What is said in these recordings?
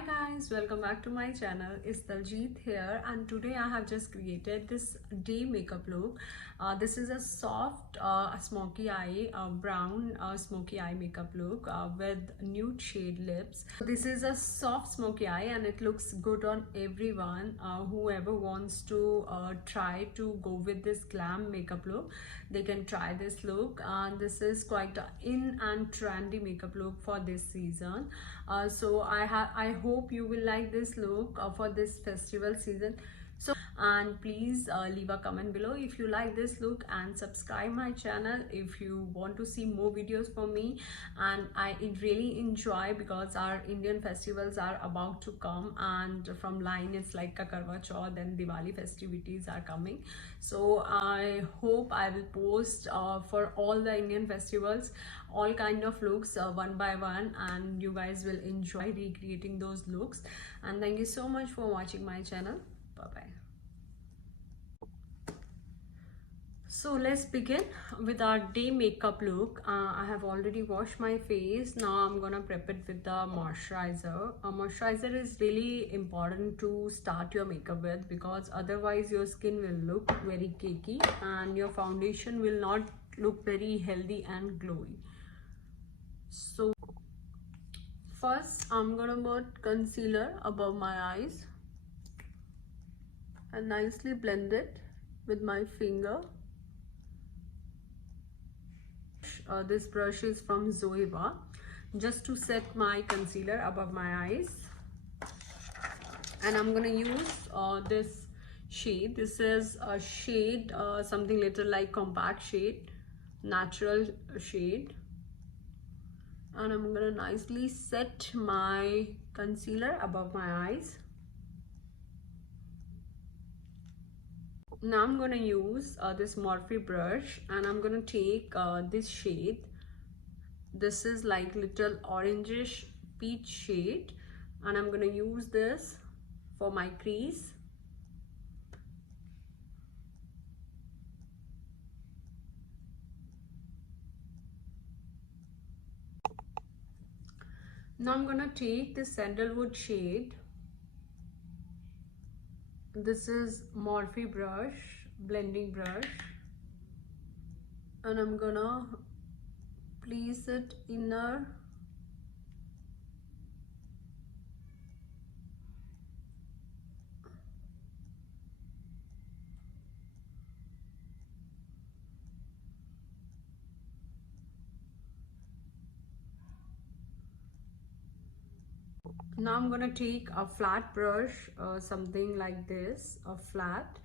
Hi guys, welcome back to my channel. It's Daljit here, and today I have just created this day makeup look. This is a soft smoky eye, brown smoky eye makeup look with nude shade lips. This is a soft smoky eye and it looks good on everyone. Whoever wants to try to go with this glam makeup look, they can try this look. This is quite a in and trendy makeup look for this season. So I hope you will like this look for this festival season. And please leave a comment below if you like this look, and subscribe my channel if you want to see more videos from me. And I really enjoy because our Indian festivals are about to come, and from line it's like Karwa Chauth and Diwali festivities are coming. So I hope I will post for all the Indian festivals all kind of looks one by one, and you guys will enjoy recreating those looks. And thank you so much for watching my channel. Bye bye. So let's begin with our day makeup look. I have already washed my face. Now I'm gonna prep it with the moisturizer. Moisturizer is really important to start your makeup with, because otherwise your skin will look very cakey and your foundation will not look very healthy and glowy. So first I'm gonna put concealer above my eyes and nicely blend it with my finger. This brush is from Zoeva, just to set my concealer above my eyes. And I'm gonna use this shade. This is a shade something little like compact shade, natural shade. And I'm gonna nicely set my concealer above my eyes. Now I'm gonna use this Morphe brush, and I'm gonna take this shade. This is like little orangish peach shade, and I'm gonna use this for my crease. Now I'm gonna take this sandalwood shade. This is Morphe brush, blending brush, and I'm gonna place it inner Now I'm gonna take a flat brush, something like this, a flat,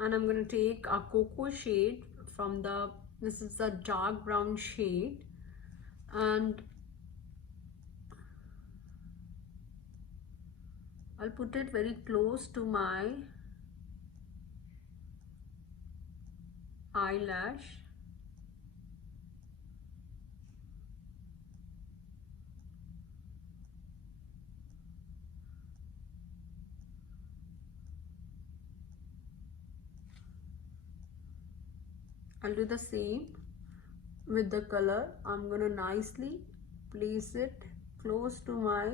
and I'm gonna take a cocoa shade from this is a dark brown shade, and I'll put it very close to my eyelash. I'll do the same with the color. I'm gonna nicely place it close to my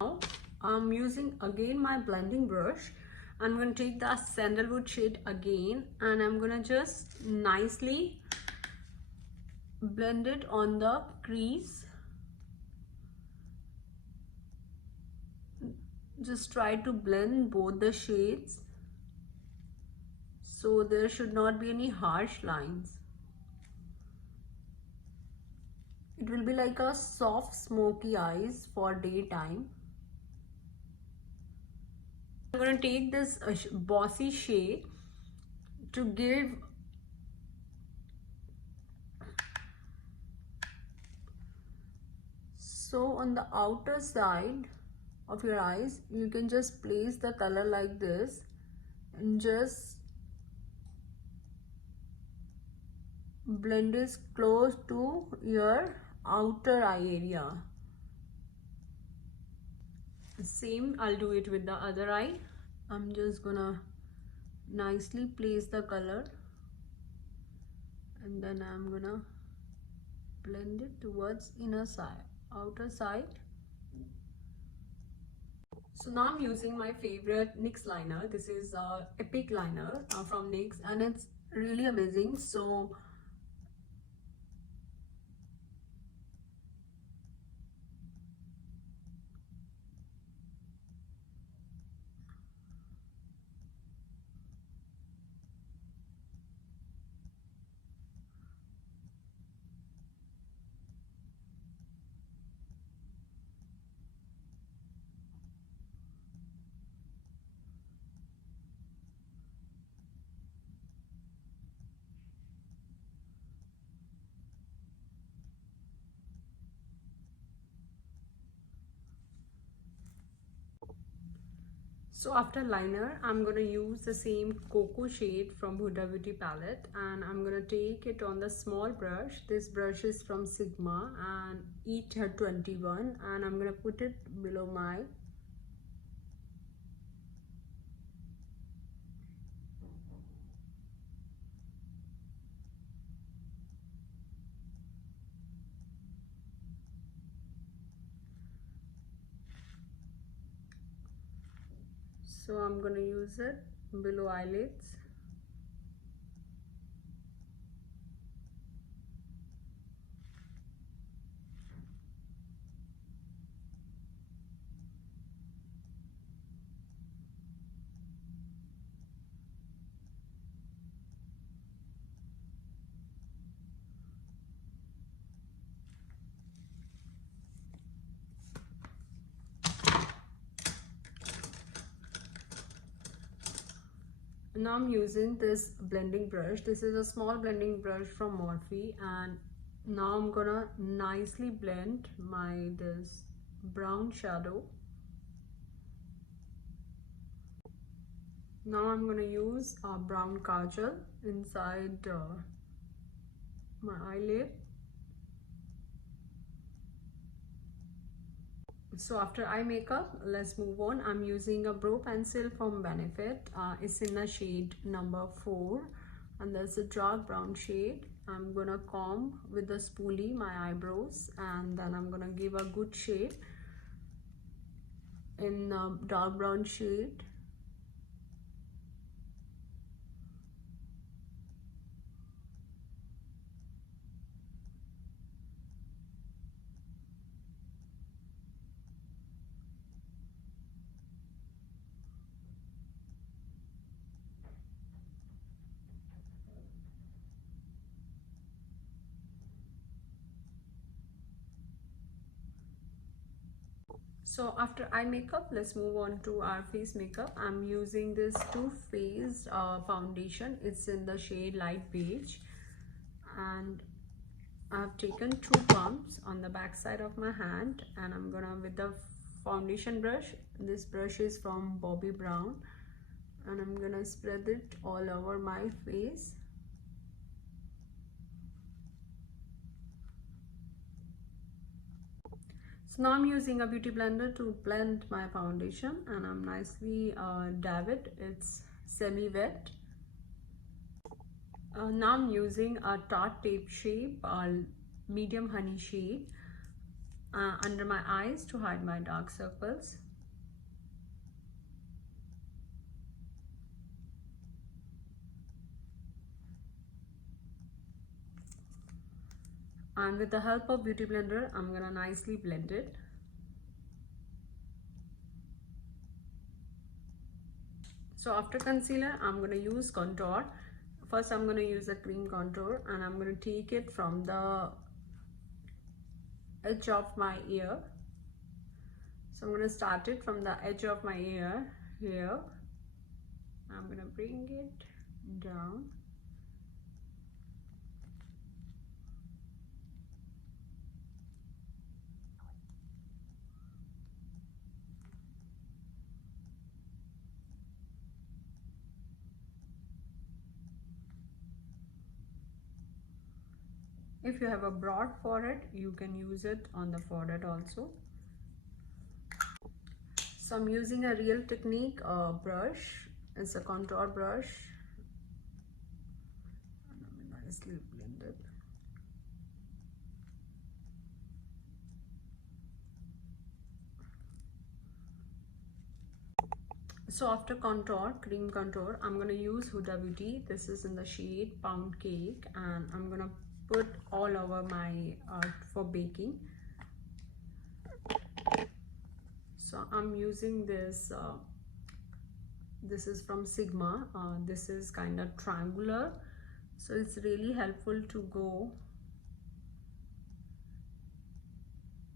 now. I'm using again my blending brush. I'm going to take the sandalwood shade again, and I'm going to just nicely blend it on the crease. Just try to blend both the shades so there should not be any harsh lines. It will be like a soft smoky eyes for daytime. I'm going to take this bossy shade to give so on the outer side of your eyes you can just place the color like this and just blend it close to your outer eye area. Same, I'll do it with the other eye. I'm just gonna nicely place the color, and then I'm gonna blend it towards inner side, outer side. So now I'm using my favorite NYX liner. This is Epic liner from NYX, and it's really amazing. So after liner, I'm gonna use the same cocoa shade from Huda Beauty palette, and I'm gonna take it on the small brush. This brush is from Sigma and E21, and I'm gonna put it below my so I'm gonna use it below eyelids. Now I'm using this blending brush. This is a small blending brush from Morphe, and now I'm gonna nicely blend this brown shadow. Now I'm gonna use a brown kajal inside my eyelid. So after eye makeup, let's move on. I'm using a brow pencil from Benefit. It's in the shade number 4, and there's a dark brown shade. I'm gonna comb with the spoolie my eyebrows, and then I'm gonna give a good shape in dark brown shade. So after eye makeup, let's move on to our face makeup. I'm using this Too Faced foundation. It's in the shade light beige, and I've taken 2 pumps on the back side of my hand, and I'm gonna, with the foundation brush, this brush is from Bobbi Brown, and I'm gonna spread it all over my face. So now I'm using a beauty blender to blend my foundation, and I'm nicely dab it. It's semi-wet. Now I'm using a Tarte Tape Shape medium honey shade under my eyes to hide my dark circles. And with the help of beauty blender, I'm gonna nicely blend it. So after concealer, I'm gonna use contour. First, I'm gonna use a cream contour, and I'm gonna take it from the edge of my ear. So I'm gonna start it from the edge of my ear here. I'm gonna bring it down. If you have a broad forehead, you can use it on the forehead also. So I'm using a Real Technique brush. It's a contour brush, and I'm nicely blend it. So after contour, cream contour, I'm gonna use Huda Beauty. This is in the shade Pound Cake, and I'm gonna put all over my for baking. So I'm using this. This is from Sigma. This is kind of triangular, so it's really helpful to go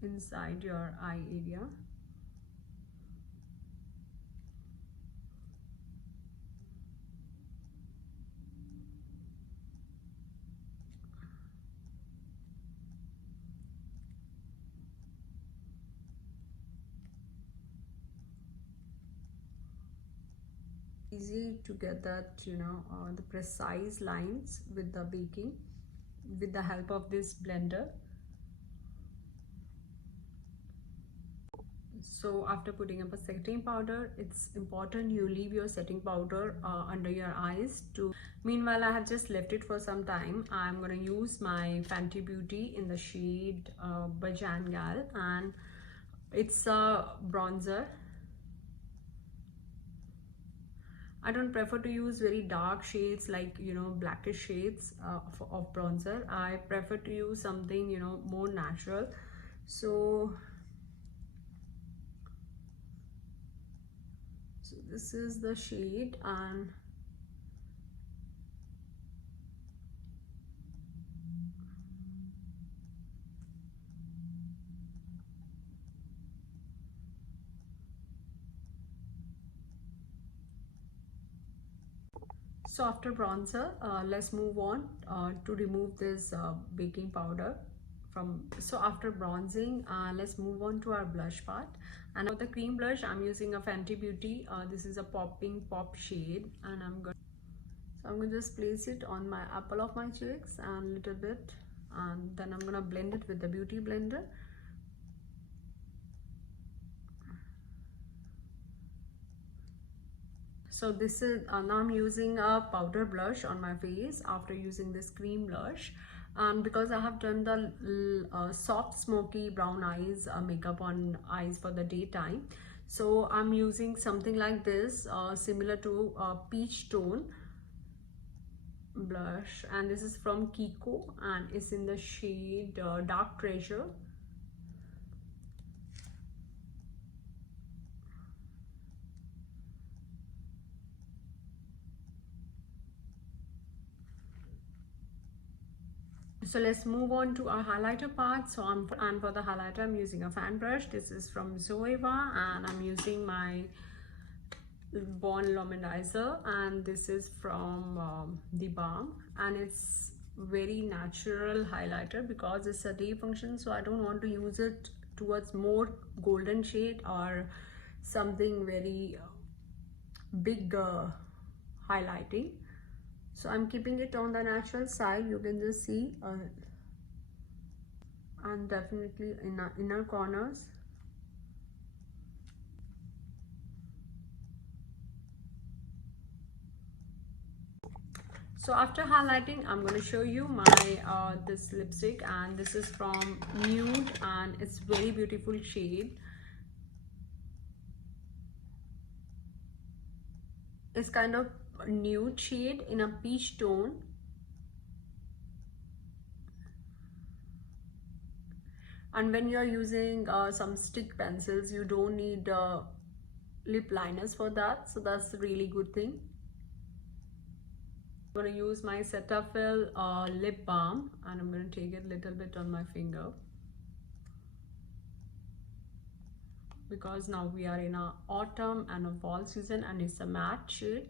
inside your eye area. Easy to get that, the precise lines with the baking with the help of this blender. So after putting up a setting powder, it's important you leave your setting powder under your eyes to. Meanwhile, I have just left it for some time. I'm gonna use my Fenty Beauty in the shade Bajan Gal, and it's a bronzer. I don't prefer to use very dark shades like blackish shades of bronzer. I prefer to use something more natural. So this is the shade, and so after bronzer, let's move on to remove this baking powder from. So after bronzing, let's move on to our blush part. And for the cream blush, I'm using a Fenty Beauty. This is a popping pop shade, and I'm gonna just place it on my apple of my cheeks and little bit, and then I'm gonna blend it with the beauty blender. So this is now I'm using a powder blush on my face after using this cream blush, and because I have done the soft smoky brown eyes makeup on eyes for the daytime, so I'm using something like this similar to peach tone blush, and this is from Kiko, and it's in the shade Dark Treasure. So let's move on to our highlighter part. So and for the highlighter, I'm using a fan brush. This is from Zoeva, and I'm using my Born Luminizer, and this is from The Balm, and it's very natural highlighter because it's a day function, so I don't want to use it towards more golden shade or something very big highlighting. So I'm keeping it on the natural side. You can just see and definitely in the inner corners. So after highlighting, I'm going to show you my this lipstick, and this is from Nude, and it's very beautiful shade. It's kind of a nude shade in a peach tone. And when you're using some stick pencils, you don't need lip liners for that, so that's a really good thing. I'm going to use my Cetaphil lip balm, and I'm going to take it a little bit on my finger because now we are in a autumn and a fall season, and it's a matte shade.